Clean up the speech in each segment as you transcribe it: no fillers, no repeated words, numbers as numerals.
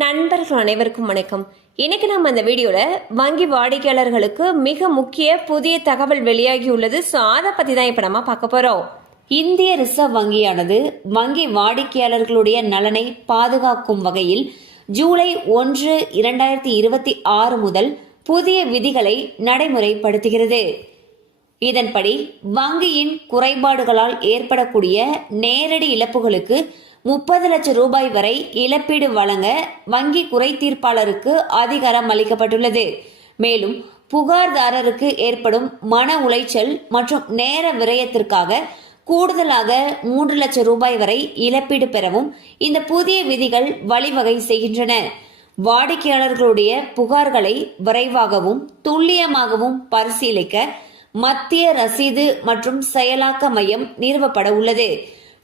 நண்பர்கள் அனைவருக்கும் வணக்கம். இன்னைக்கு நம்ம அந்த வீடியோல வங்கி வாடிக்கையாளர்களுக்கு மிக முக்கிய புதிய தகவல் வெளியாகியுள்ளது. ஸோ அதை பத்தி தான் இப்ப நம்ம பார்க்க போறோம். இந்திய ரிசர்வ் வங்கியானது வங்கி வாடிக்கையாளர்களுடைய நலனை பாதுகாக்கும் வகையில் ஜூலை 1, 2026 முதல் புதிய விதிகளை நடைமுறைப்படுத்துகிறது. இதன்படி வங்கியின் குறைபாடுகளால் ஏற்படக்கூடிய நேரடி இழப்புகளுக்கு 30 லட்சம் ரூபாய் வரை இழப்பீடு வழங்க வங்கி குறை தீர்ப்பாளருக்கு அதிகாரம் அளிக்கப்பட்டுள்ளது. மேலும் புகார்தாரருக்கு ஏற்படும் மன உளைச்சல் மற்றும் நேர விரயத்திற்காக கூடுதலாக 3 லட்சம் ரூபாய் வரை இழப்பீடு பெறவும் இந்த புதிய விதிகள் வழிவகை செய்கின்றன. வாடிக்கையாளர்களுடைய புகார்களை விரைவாகவும் துல்லியமாகவும் பரிசீலிக்க மத்திய ரசீது மற்றும் செயலாக்க மையம் நிறுவப்பட உள்ளது.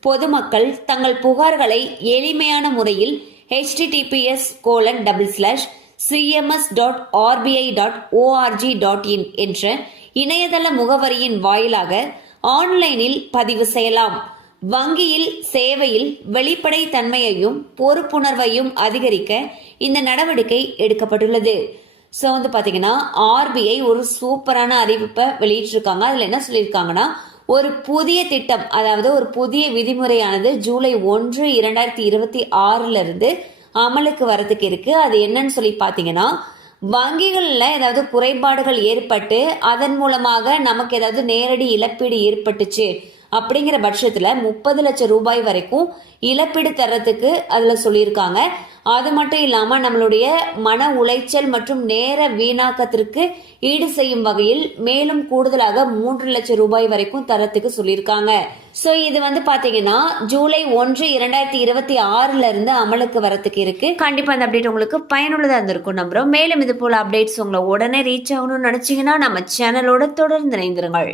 பொதுமக்கள் தங்கள் புகார்களை எளிமையான முறையில் https://cms.rbi.org.in என்ற இணையதள முகவரியின் வாயிலாக ஆன்லைனில் பதிவு செய்யலாம். வங்கியில் சேவையில் வெளிப்படை தன்மையையும் பொறுப்புணர்வையும் அதிகரிக்க இந்த நடவடிக்கை எடுக்கப்பட்டுள்ளது. ஸோ பாத்தீங்கன்னா ஆர்பிஐ ஒரு சூப்பரான அறிவிப்பை வெளியிட்டிருக்காங்க. அதுல என்ன சொல்லியிருக்காங்கன்னா, ஒரு புதிய திட்டம், அதாவது ஒரு புதிய விதிமுறையானது ஜூலை 1, 2026 இருந்து அமலுக்கு வரதுக்கு இருக்கு. அது என்னன்னு சொல்லி பாத்தீங்கன்னா, வங்கிகள்ல ஏதாவது குறைபாடுகள் ஏற்பட்டு அதன் மூலமாக நமக்கு ஏதாவது நேரடி இழப்பீடு ஏற்பட்டுச்சு அப்படிங்கிற பட்சத்துல 30 லட்சம் ரூபாய் வரைக்கும் இழப்பீடு தர்றதுக்கு அதுல சொல்லியிருக்காங்க. அது மட்டும் இல்லாம நம்மளுடைய மன உளைச்சல் மற்றும் நேர வீணாக்கத்திற்கு ஈடு செய்யும் வகையில் மேலும் கூடுதலாக 3 லட்சம் ரூபாய் வரைக்கும் தரத்துக்கு சொல்லியிருக்காங்க. சோ இது பாத்தீங்கன்னா ஜூலை 1, 2026 இருந்து அமலுக்கு வரத்துக்கு இருக்கு. கண்டிப்பா அந்த அப்டேட் உங்களுக்கு பயனுள்ளதா இருந்திருக்கும் நம்புறோம். மேலும் இது போல அப்டேட்ஸ் உங்களை உடனே ரீச் ஆகணும்னு நினைச்சீங்கன்னா நம்ம சேனலோட தொடர்ந்து இணைந்திருங்கள்.